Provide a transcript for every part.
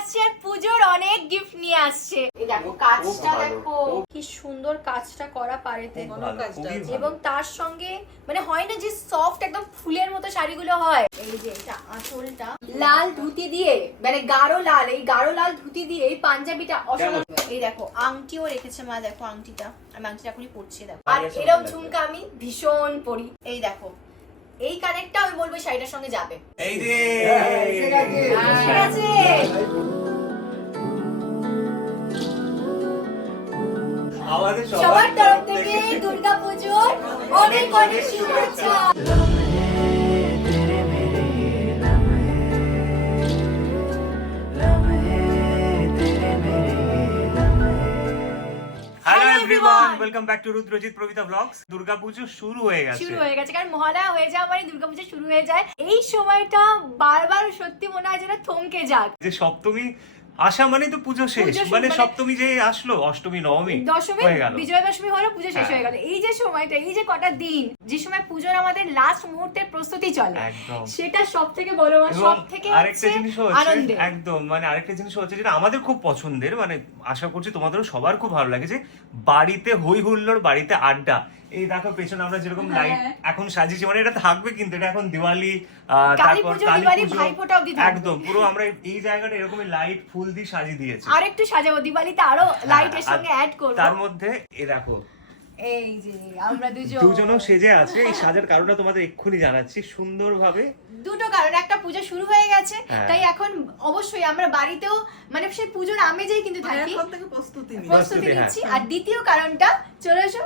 আসছে আর পুজোর অনেক গিফট নিয়ে আসছে। এই দেখো কাজটা দেখো। কি সুন্দর কাজটা করা পারেতে। এবং তার সঙ্গে মানে হয় না যে সফট একদম ফুলের মতো শাড়িগুলো হয়। এই যে এটা আঁচলটা। লাল ধুতি দিয়ে মানে গাঢ় লাল এই গাঢ় লাল ধুতি দিয়ে এই পাঞ্জাবিটা অসাধারণ। এই দেখো আংটিও রেখেছে মা দেখো আংটিটা। আমি আংটিটা এখনই পরছি দেখো। আর এরকম ঝুমকা আমি ভীষণ পরি। এই দেখো এই কানেক্টটা আমি বলব শাড়িটার সঙ্গে যাবে। এই যে ঠিক আছে। সবার তরফ থেকে দুর্গা পুজোর অনেক অনেক শুভেচ্ছা। Welcome back to Rudrajit Prabita blogs Durgapujo শুরু হয়ে গেছে। শুরু হয়ে গেছে কারণ মহালয়া হয়ে যাওয়া মানে দুর্গাপুজো শুরু হয়ে যায়। এই সময়টা বারবার সত্যি মনে হয় যেন থমকে যাক। যে সপ্তমী আসা মানে তো পুজো শেষ। মানে মানে- সপ্তমী যে আসলো অষ্টমী নবমী দশমী হয়ে গেল। বিজয়া দশমী হলো পুজো শেষ হ্যাঁ। হয়ে গেল। এই যে সময়টা এই যে কটা দিন যে সময় পুজোর আমাদের লাস্ট মুহূর্তের প্রস্তুতি চলে সেটা সব থেকে বড় সব থেকে আরেকটা জিনিস হচ্ছে একদম মানে আরেকটা জিনিস হচ্ছে যেটা আমাদের খুব পছন্দের মানে আশা করছি তোমাদেরও সবার খুব ভালো লাগে যে বাড়িতে হই হুল্লোড় বাড়িতে আড্ডা এই দেখো পেছনে আমরা যেরকম লাইট এখন সাজিয়েছি মানে এটা থাকবে কিন্তু এটা এখন দিওয়ালি তারপর কালী দিওয়ালি, পুজো ভাইফোঁটা অবধি একদম পুরো আমরা এই জায়গাটা এরকমই লাইট ফুল দিয়ে সাজিয়ে দিয়েছি। আর একটু সাজাবো দিওয়ালিতে আরও লাইটের হ্যাঁ, সঙ্গে অ্যাড করব। তার মধ্যে এ দেখো এই যে আমরা দুজন। দুজনও সেজে আছে এই সাজার কারণটা তোমাদের এক্ষুনি জানাচ্ছি সুন্দরভাবে দুটো কারণ একটা পুজো শুরু হয়ে গেছে হ্যাঁ। তাই এখন অবশ্যই আমরা বাড়িতেও মানে সেই পুজোর আমেজেই কিন্তু থাকি। প্রস্তুতি হ্যাঁ। নিচ্ছি। আর দ্বিতীয় কারণটা চলে এসো।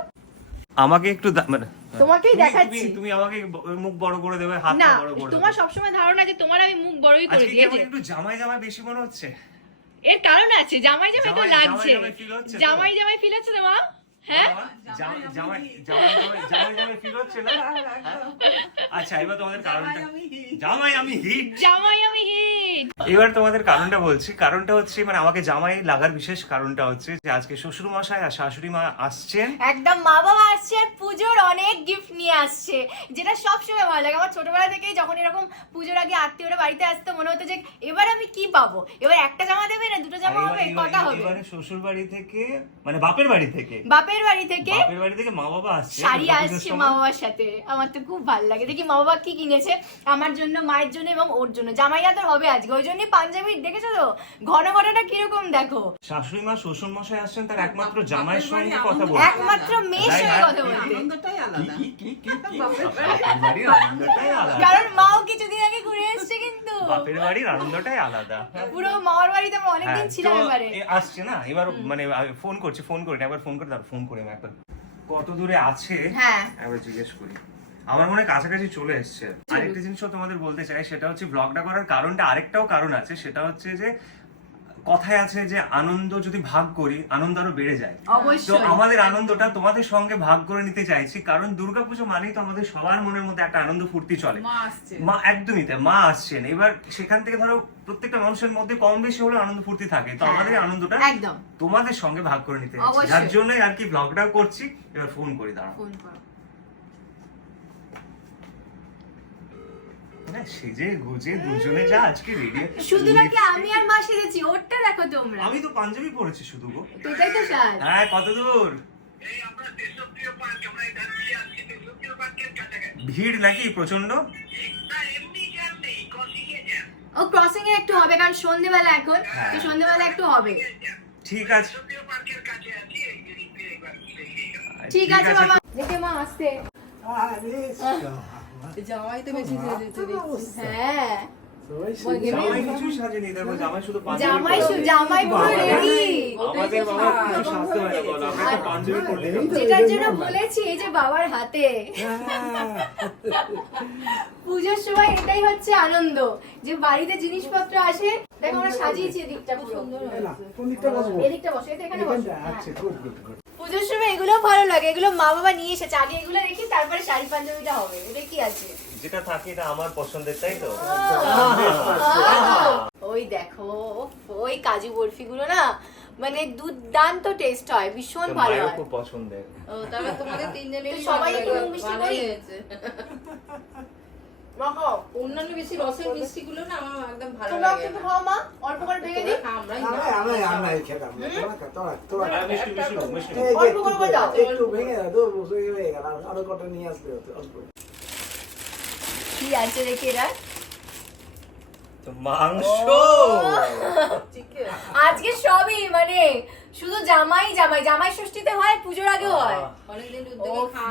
আমাকে একটু মানে তোমাকেই তুমি- দেখাচ্ছি। তুমি- আমাকে মুখ বড় করে দেবে হাত বড় করে তোমার। সবসময় ধারণা যে তোমার আমি মুখ বড়ই করে দিয়েছি। একটু জামাই জামাই বেশি মনে হচ্ছে? এর কারণ আছে জামাই জামাই তো লাগছে। জামাই জামাই ফিল হচ্ছে তোমার হ্যাঁ? বাবা, জামাই জামাই জামাই জামাই- জামাই জামাই ফিল হচ্ছে না? আচ্ছা এবার তোমাদের কারণটা জামাই আমি hit। জামাই আমি হিট জামাই আমি হিট এবার তোমাদের কারণটা বলছি। কারণটা হচ্ছে মানে আমাকে জামাই লাগার বিশেষ কারণটা হচ্ছে যে আজকে শ্বশুর মশাই আর শাশুড়ি মা আসছেন। একদম মা বাবা আসছে আর পুজোর অনেক গিফট নিয়ে আসছে যেটা সবসময় ভালো লাগে। আমার ছোটবেলা থেকেই যখন এরকম পুজোর আগে আত্মীয়রা বাড়িতে আসতো মনে হতো যে এবার আমি কি পাবো? এবার একটা জামা দেবে না দুটো জামা হবে কটা হবে? এবারে শ্বশুর বাড়ি থেকে মানে বাপের বাড়ি থেকে। বাপের বাড়ি থেকে বাপের বাড়ি থেকে মা বাবা আসছে শাড়ি আসছে মা বাবার সাথে। আমার তো খুব ভালো লাগে। দেখি মা বাবা কি কিনেছে? আমার জন্য মায়ের জন্য এবং ওর জন্য। জামাইয়া তো হবে আজকে। ওই জন্যই পাঞ্জাবি দেখেছ তো? ঘন ঘনটা কীরকম দেখো। শাশুড়ি মা শ্বশুর মশাই আসছেন তার একমাত্র বাপের জামাইয়ের সঙ্গে কথা বলতে একমাত্র মেয়ের সঙ্গে কথা বলতে আনন্দটাই আলাদা? বাপের বাপের। কারণ মাও কিছুদিন আগে ঘুরে এসছে কিন্তু। বাপের বাড়ির আনন্দটাই আলাদা। পুরো মামার বাড়িতে আমরা অনেকদিন হ্যাঁ, ছিলাম এবারে। আসছে না? এবার মানে ফোন করছি ফোন করি একবার ফোন করে তারপর ফোন করে একবার কত দূরে আছে হ্যাঁ। একবার জিজ্ঞেস করি। আমার মনে কাছাকাছি চলে এসছে। আরেকটা জিনিসও তোমাদের বলতে চাই সেটা হচ্ছে ব্লগটা করার কারণটা আরেকটাও কারণ আছে সেটা হচ্ছে যে কথায় আছে যে আনন্দ যদি ভাগ করি আনন্দ আরও বেড়ে যায়। তো আমাদের আনন্দটা তোমাদের সঙ্গে ভাগ করে নিতে চাইছি কারণ দুর্গাপুজো মানেই তো আমাদের সবার মনের মধ্যে একটা আনন্দ ফুর্তি চলে। মা একদমই তাই মা আসছেন। এবার সেখান থেকে ধরো প্রত্যেকটা মানুষের মধ্যে কম বেশি হলেও আনন্দ ফুর্তি থাকে। তো আমাদের আনন্দটা একদম। তোমাদের সঙ্গে ভাগ করে নিতে। যার জন্যই আর কি ব্লগটাও করছি। এবার ফোন করি দাঁড়াও ফোন করো না, সেজে গুজে দুজনে যা আজকে রেডি শুধু নাকি আমি আর মা সেজেছি ওরটা দেখো তোমরা। আমি তো পাঞ্জাবি পরেছি শুধু গো। তো এটাই তো সাজ হ্যাঁ কত দূর? ভিড় নাকি প্রচণ্ড ও ক্রসিং এ একটু হবে কারণ সন্ধেবেলা এখন হ্যাঁ। তো সন্ধেবেলা একটু হবে। ঠিক আছে। ঠিক আছে বাবা। দেখে মা আসতে জামাই তো বেশি হ্যাঁ। জামাই কিছুই সাজেনি দেখো জামাই শুধু পাঞ্জাবি জামাই পরা। শু- জামাই পুরো রেডি আমাদের বাবা কিছু সাজতে না বলো আমরা তো পাঞ্জাবি পরলে যেটার জন্য বলেছি যে বাবার হাতে। পুজোর সময় এটাই হচ্ছে আনন্দ যে বাড়িতে জিনিসপত্র আসে দেখো আমরা সাজিয়েছি এদিকটা পুরো। এদিকটা বসো এখানে বসো। পুজোর সময় এগুলো ভালো লাগে এগুলো মা বাবা নিয়ে এসেছে। আগে এগুলো রেখি তারপরে শাড়ি পাঞ্জাবিটা হবে। এটা কি আছে? যেটা থাকে এটা আমার পছন্দের তাই তো? ওই দেখো ওই কাজু বরফি গুলো না মানে দুর্দান্ত টেস্ট হয় ভীষণ ভালো হয়। খুব পছন্দের। ও, তাহলে তোমাদের তিনজনের সবাই একটু মিষ্টি করি? অন্যান্য বেশি রসের মিষ্টি গুলো না আমার একদম ভালো লাগে কিন্তু খাও মা। অল্প করে ভেঙে দিই। তোরা খা, আমরাই আমরা আমরা আমরা খেতাম। না। তোরা তোরা তোরা খা। আর মিষ্টি মিষ্টি মিষ্টি দাও। এই যে অল্প করে করে দাও। একটু ভেঙে দাও তো হয়ে গেল। আরও কটা নিয়ে আসতে হতো অল্প। কি আছে রেখে রাখ মাংস। আজকে সবই মানে শুধু জামাই জামাই জামাই ষষ্ঠীতে হয় পুজোর আগে হয়।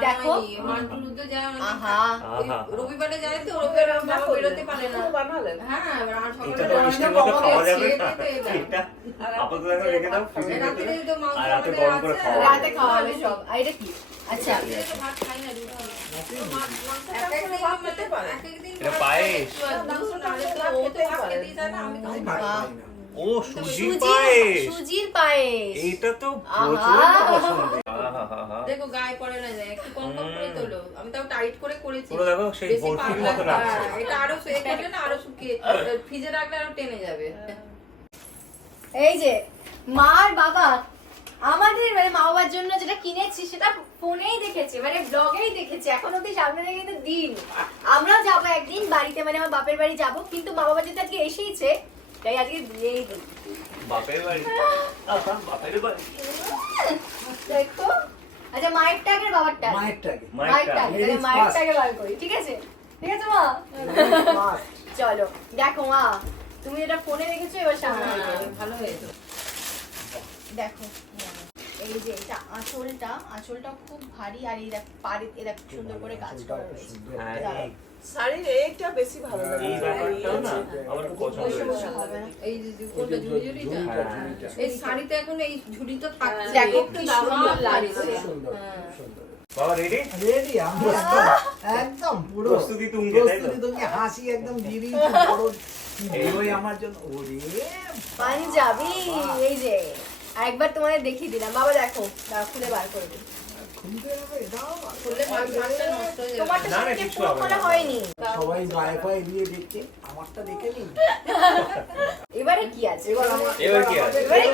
দেখো। রবিবারে যায় তো রবিবারে বেরোতে পারে না। হ্যাঁ রাতে। খাওয়া হবে। সব। এটা কি? আচ্ছা। ভাত খাই না, এটা পায়েস। ও সুজি সুজির পায়েস। সুজির পায়েস। এইটা তো আহা। প্রচণ্ড পছন্দের। দেখো গায়ে পড়ে না যায় একটু কম কম করে তোলো। আমি তাও টাইট করে করেছি। পুরো দেখো সেই বরফির মতো লাগছে। এটা আরও না আরও শুকিয়ে ফ্রিজে রাখলে আরও টেনে যাবে। এই যে মা আর বাবা আমাদের মানে মা বাবার জন্য যেটা কিনেছি সেটা ফোনেই দেখেছি মানে ব্লগেই দেখেছি। এখন অব্দি সামনে কিন্তু দিন। আমরাও যাব একদিন বাড়িতে মানে আমার বাপের বাড়ি যাব। কিন্তু মা বাবা যেহেতু আজকে এসেইছে তাই আজকে দিয়েই দিন বাপের বাড়ি? বাপের বাড়ি। দেখো। আচ্ছা মায়েরটা আগে বাবারটা। আগে? মায়েরটাকে মায়েরটা আগে, তাহলে Ladies মায়েরটা বার করি ঠিক আছে? ঠিক আছে মা? চলো দেখো মা তুমি যেটা ফোনে দেখেছ এবার সামনে হ্যাঁ, ভালো হয়েছে। দেখো এই যে এটা আঁচলটা আঁচলটা খুব ভারী আর এই দেখ পাড়ে এ দেখ সুন্দর করে কাজ করা রয়েছে হ্যাঁ। এই- শাড়ির এইটা বেশি ভালো লাগে। এই ব্যাপারটাও না আমার খুব পছন্দ হয়েছে। হবে। এই যে কোনটা ঝুড়ি ঝুড়িটা হ্যাঁ। এই শাড়িতে এখন এই ঝুড়ি তো থাকছে। দেখো কি সুন্দর লাগছে। হ্যাঁ। বাবা রেডি রেডি একদম পুরো প্রস্তুতি তুঙ্গে, তাই তো? প্রস্তুতি তুঙ্গে হাসি একদম দিদি বড় বেরোয় আমার জন্য। ওরে পাঞ্জাবি এই যে। একবার তোমাদের দেখিয়ে দিলাম। বাবা দেখো দাঁড়াও, খুলে বার করে দিই। হয়ে এবারে কি আছে? এবার কি আছে? এবারে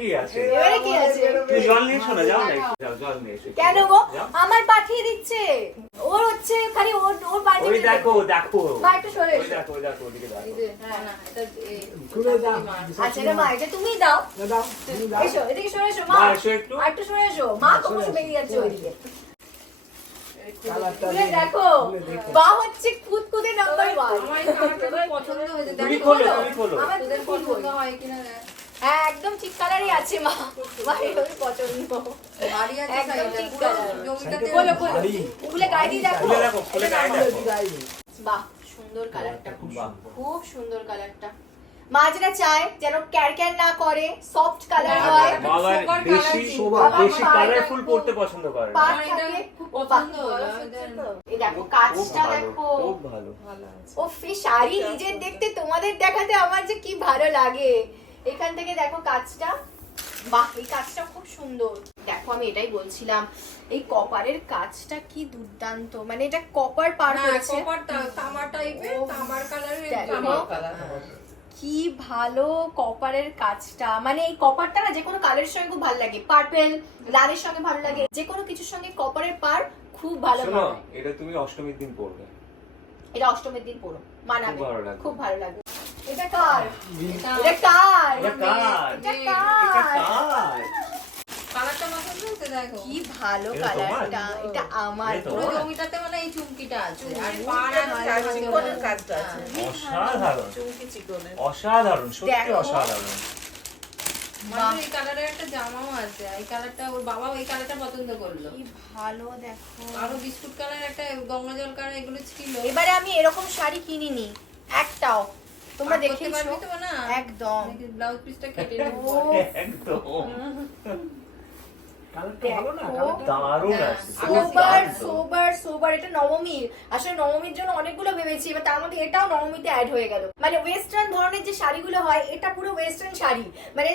কি আছে? এবারে কি জল নিয়ে যাও না কেন গো? আমার পাঠিয়ে দিচ্ছে। ওর হচ্ছে খালি ওই দেখো দেখো। মা একটু সরে ওই দেখো ওই দেখো ওদিকে দেখো। হ্যাঁ, না, এটা এ- দাও আচ্ছা এটা মা এটা তুমি দাও। দাও এসো এদিকে সরে এসো মা। মা, এসো একটু। আর একটু সরে এসো। মা কখন বেরিয়ে যাচ্ছে ওইদিকে। কালারটা খুলে দিয়ে- দেখো। বা হচ্ছে কুতকুতে নাম্বার ওয়ান আমার পছন্দ হয়েছে তুমি খোলো তুমি পছন্দ। হয় কিনা। হ্যাঁ একদম ঠিক কালারই আছে মা। এরকম পছন্দ। বাড়ি আছে একদম ঠিক কালার। জমিটাতে খোলো ভারী। খুলে গায়ে দিয়ে দেখো। গায়ে দেখো। বাহ সুন্দর কালারটা। খুব সুন্দর কালারটা। মা যেটা চায় যেন ক্যারক্যার না করে সফট কালার হয়। বেশি বেশি কালারফুল পড়তে পছন্দ করে। থাকে। খুব পছন্দ এই দেখো খুব কাজটা ভালো, দেখো খুব ভালো। ও ফি শাড়ি নিজের দেখতে তোমাদের দেখাতে আমার যে কি ভালো লাগে। এখান থেকে দেখো কাজটা। বাহ এই কাজটা খুব সুন্দর। দেখো আমি এটাই বলছিলাম এই কপারের কাজটা কি দুর্দান্ত। মানে এটা কপার পার হ্যাঁ, করেছে। কপার তামা টাইপের, তামার কালারের তামার কালার, হ্যাঁ। কি ভালো কপারের কাজটা। মানে এই কপারটা না যে কোনো কালারের সঙ্গে খুব ভালো লাগে। পার্পেল লালের সঙ্গে ভালো লাগে। যে কোনো কিছুর সঙ্গে কপারের পার খুব ভালো শোনো এটা তুমি অষ্টমীর দিন পড়বে এটা অষ্টমীর দিন পড়ো মানাবে। খুব ভালো লাগবে। খুব ভালো লাগবে এটা কার? এটা- এটা কার? এটা কার? এটা এটা কার? কার? কালারটা পছন্দ হয়েছে দেখো। কি ভালো কালারটা এটা আমার পুরো। জমিটাতে মানে এই চুমকিটা আছে। আর পাড় আর চিকনের কাজটা আছে। অসাধারণ। চুমকি চিকনের। অসাধারণ সত্যি অসাধারণ। এই কালারের একটা জামাও আছে। এই কালারটা ওর বাবা ওই কালারটা পছন্দ করল। কি ভালো দেখো। আরও বিস্কুট কালার একটা গঙ্গা জল কালার এগুলো ছিল। এবারে আমি এরকম শাড়ি কিনিনি একটাও। তোমরা আর করতে তো না? একদম। ব্লাউজ পিসটা কেটে নেব একদম। দেখো। হ্যাঁ, আছে সোবার দুর্দান্ত। সোবার সোবার এটা নবমীর আসলে নবমীর জন্য অনেকগুলো ভেবেছি এবার তার মধ্যে এটাও নবমীতে অ্যাড হয়ে গেল। মানে ওয়েস্টার্ন ধরনের যে শাড়িগুলো হয় এটা পুরো ওয়েস্টার্ন শাড়ি। মানে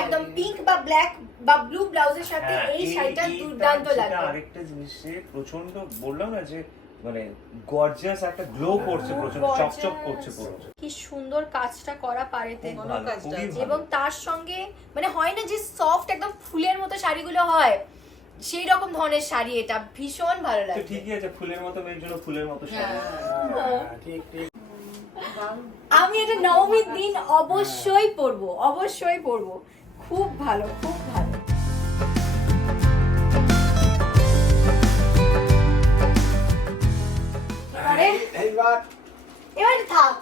একদম পিঙ্ক বা ব্ল্যাক বা ব্লু ব্লাউজের সাথে হ্যাঁ, এই শাড়িটা দুর্দান্ত আরেকটা জিনিসে প্রচণ্ড বললাম না যে মানে গর্জিয়াস একটা গ্লো করছে খুব প্রচণ্ড চকচক করছে পুরো। কি সুন্দর কাজটা করা পারেতে। এবং তার সঙ্গে মানে হয় না যে সফট একদম ফুলের মতো শাড়িগুলো হয় সেই রকম ধরনের শাড়ি এটা। ভীষণ ভালো লাগে ঠিকই আছে ফুলের মতো মেয়ের জন্য ফুলের মতো শাড়ি। হ্যাঁ। হ্যাঁ, ঠিক ঠিক। আমি এটা নবমীর দিন অবশ্যই পরবো অবশ্যই পরবো। খুব ভালো খুব ভালো। এইবার। এবারে থাক।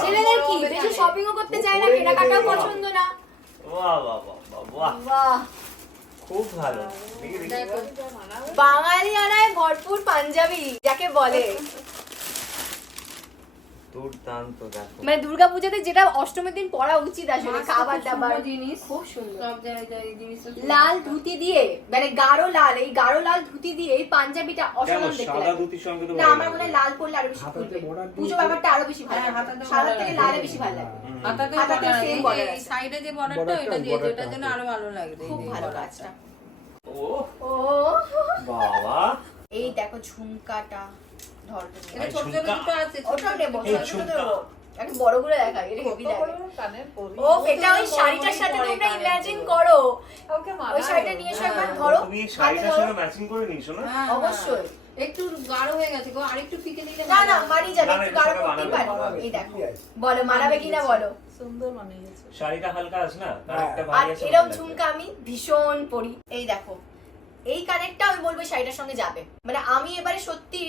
ছেলেদের কি? বেশি শপিংও করতে চায় না কেনাকাটাও পছন্দ না। বাহ বাহ বাহ বাহ বাহ। বাহ। খুব ভালো। দেখি দেখি দেখো। বাঙালি আনায় ভরপুর পাঞ্জাবি যাকে বলে। দুর্দান্ত দেখো। মানে দুর্গাপূজাতে যেটা অষ্টমীর দিন পরা উচিত আসলে খাবার দাবার। জিনিস। খুব সুন্দর। সব জায়গায় এই লাল ধুতি দিয়ে মানে গাঢ় লাল এই গাঢ় লাল ধুতি দিয়ে এই পাঞ্জাবিটা অসাধারণ দেখতে সাদা ধুতির সঙ্গে তো না আমার মনে লাল পরলে আরও বেশি পুজো ব্যাপারটা আরও বেশি ভালো হ্যাঁ, লাগে। border থেকে লালে বেশি ভালো লাগে। হাতাতে এই সাইডে যে বর্ডারটা দিয়েছে borderটা ওটার জন্য আরও ভালো খুব ভালো কাজটা ও ও। বাবা। এই দেখো ঝুমকাটা। বড় করে ও এটা ওই শাড়িটার সাথে তোমরা ইমাজিন করো। ওকে ওই শাড়িটা নিয়ে এসো একবার ধরো তুমি শাড়িটার ধরো। ম্যাচিং করে নিয়েছো না? অবশ্যই। একটু গাঢ় হয়ে গেছে গো আরেকটু ফিকে দিলে না না মানি যাবে না, না, একটু গাঢ় করতেই মানাবে, এই দেখো বলো মানাবে কিনা বলো? সুন্দর মানিয়েছে শাড়িটা হালকা আছে না? তার। একটা ভারী আছে এরকম ঝুমকা আমি ভীষণ পরি। এই দেখো এই কানেরটা আমি বলব শাড়িটার সঙ্গে যাবে। মানে আমি এবারে সত্যি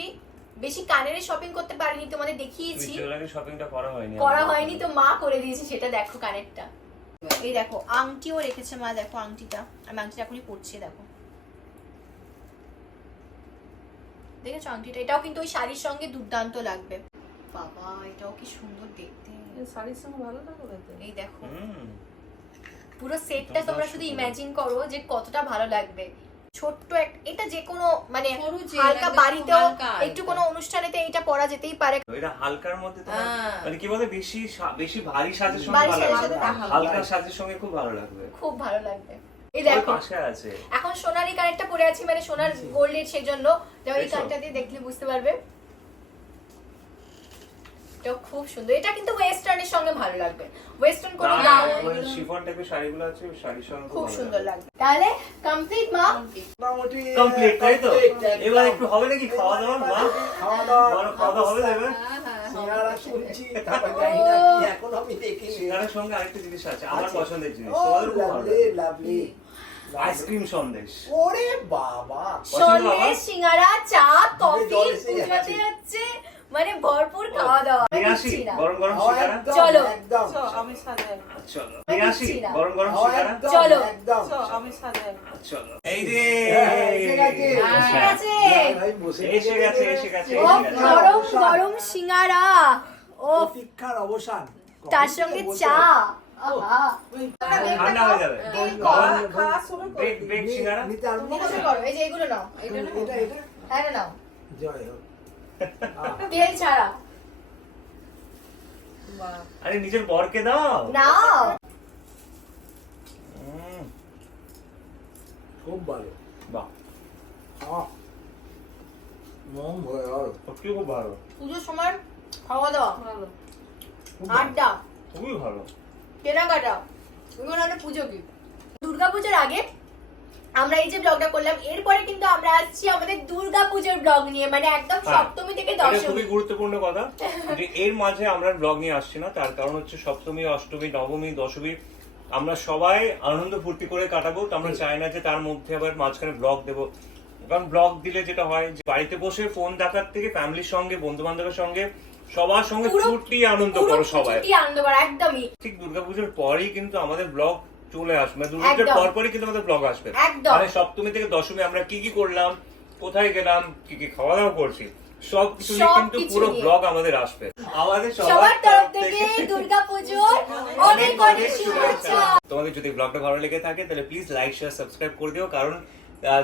বেশি কানের শপিং করতে পারিনি তোমাদের দেখিয়েছি। শপিংটা করা হয়নি করা হয়নি তো মা করে দিয়েছে সেটা দেখো কানেরটা। এই দেখো আংটিও রেখেছে মা দেখো আংটিটা। আমি আংটিটা এখনই পরছি দেখো। দেখেছ আংটিটা? এটাও কিন্তু ওই শাড়ির সঙ্গে দুর্দান্ত লাগবে। বাবা এটাও কি সুন্দর দেখতে। শাড়ির সঙ্গে ভালো লাগবে তো এই দেখো। হুম। পুরো সেটটা তোমরা শুধু ইমাজিন করো যে কতটা ভালো লাগবে। ছোট্ট এটা যে কোনো মানে হালকা বাড়িতেও একটু কোনো অনুষ্ঠানেতে এটা পরা যেতেই পারে। এটা হালকার মধ্যে হ্যাঁ। মানে কি বলতে বেশি বেশি ভারী সাজের সঙ্গে ভালো লাগবে সাথে হালকা সাজের সঙ্গে খুব ভালো লাগবে। খুব ভালো লাগবে। এই দেখো পাশে আছে। এখন সোনারই কানেরটা পরে আছি মানে সোনার গোল্ডের সেই জন্য এই? কানটা দিয়ে দেখলে বুঝতে পারবে। এটাও খুব সুন্দর। এটা কিন্তু ওয়েস্টার্নের সঙ্গে ভালো লাগবে। ওয়েস্টার্ন কোনো না, গাউন শিফন টাইপের শাড়িগুলো আছে শাড়ির সঙ্গে খুব সুন্দর লাগবে। তাহলে কমপ্লিট মা? মোটামুটি কমপ্লিট তাই তো? এবার একটু হবে নাকি খাওয়া দাওয়া মা? খাওয়া দাওয়া খাওয়া দাওয়া হবে দেবে হ্যাঁ, হ্যাঁ, সিঙ্গারা শুনছি তারপর জানি না কি এখন আমি দেখিনি। সিঙ্গারের সঙ্গে আরেকটা জিনিস আছে আমার পছন্দের জিনিস ও তোমাদের খুব ভালো লাভলি লাভলি আইসক্রিম সন্দেশ। ওরে বাবা। সন্দেশ সিঙ্গারা চা কফি জল যাচ্ছে। মানে ভরপুর খাওয়া দাওয়া গরম গরম চলো। একদম। আমি চলো। গরম গরম চলো। একদম। আমি চলো। এই যে এসে গেছে। এসে গেছে। এসে গেছে এসে গেছে ও গরম গরম সিঙ্গারা। ও। প্রতীক্ষার অবসান। তার সঙ্গে চা। ঠান্ডা হয়ে যাবে। এই খাওয়া কর। খাওয়া শুরু করে। Break break singara? নিতে আরম্ভ করো। করো। এই যে এগুলো নাও। এটা না? এটা এটা? এটা নাও। জয় হোক। তেল ছাড়া। আরে নিজের বরকে দাও। নাও। খুব ভালো। বাহ। মন ভরে গেল। সত্যি খুব ভালো। পুজোর সময় খাওয়া দাওয়া। ভালো। আড্ডা। খুবই ভালো। কেনাকাটা। এগুলো একটা পুজো কি দুর্গা পুজোর আগে আমরা এই যে ব্লগটা করলাম এরপরে কিন্তু আমরা আসছি আমাদের দুর্গা পুজোর ব্লগ নিয়ে মানে একদম হ্যাঁ। সপ্তমী থেকে দশমী। খুবই গুরুত্বপূর্ণ কথা। যে এর মাঝে আমরা ব্লগ নিয়ে আসছি না তার কারণ হচ্ছে সপ্তমী অষ্টমী নবমী দশমী আমরা সবাই আনন্দ ফুর্তি করে কাটাবো। তো আমরা চাই না যে তার মধ্যে আবার মাঝখানে ব্লগ দেবো। কারণ ব্লগ দিলে যেটা হয় যে বাড়িতে বসে ফোন দেখার থেকে ফ্যামিলির সঙ্গে বন্ধু বান্ধবের সঙ্গে সবার সঙ্গে ফুর্তি আনন্দ করো সবাই। আনন্দ করা একদমই। ঠিক দুর্গাপুজোর পরেই কিন্তু আমাদের ব্লগ চলে আসবে মানে দুর্গাপুজোর পরপরই পর পরই কিন্তু আমাদের ব্লগ আসবে। মানে সপ্তমী থেকে দশমী আমরা কি কি করলাম কোথায় গেলাম কি কি খাওয়া দাওয়া করছি সব কিছু কিন্তু পুরো ব্লগ আমাদের আসবে। আমাদের সবার তরফ থেকে দুর্গাপুজোর অনেক অনেক শুভেচ্ছা। তোমাদের যদি ব্লগটা ভালো লেগে থাকে তাহলে প্লিজ লাইক শেয়ার সাবস্ক্রাইব করে দিও কারণ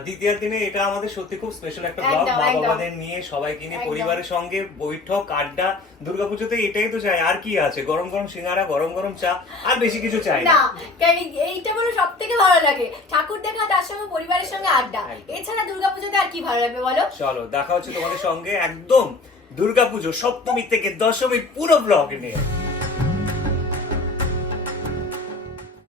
দ্বিতীয় দিনে এটা আমাদের সত্যি খুব স্পেশাল একটা ব্লগ মা বাবাদের নিয়ে সবাইকে নিয়ে পরিবারের সঙ্গে বৈঠক আড্ডা দুর্গাপুজোতে এটাই তো চাই। আর কি আছে? গরম গরম সিঙ্গারা গরম গরম চা আর বেশি কিছু চাই না। এইটা বলো সব থেকে ভালো লাগে। ঠাকুর দেখা তার সঙ্গে পরিবারের সঙ্গে আড্ডা। এছাড়া দুর্গাপুজোতে আর কি ভালো লাগবে বলো? চলো দেখা হচ্ছে তোমাদের সঙ্গে একদম দুর্গাপুজো সপ্তমী থেকে দশমী পুরো ব্লগ নিয়ে।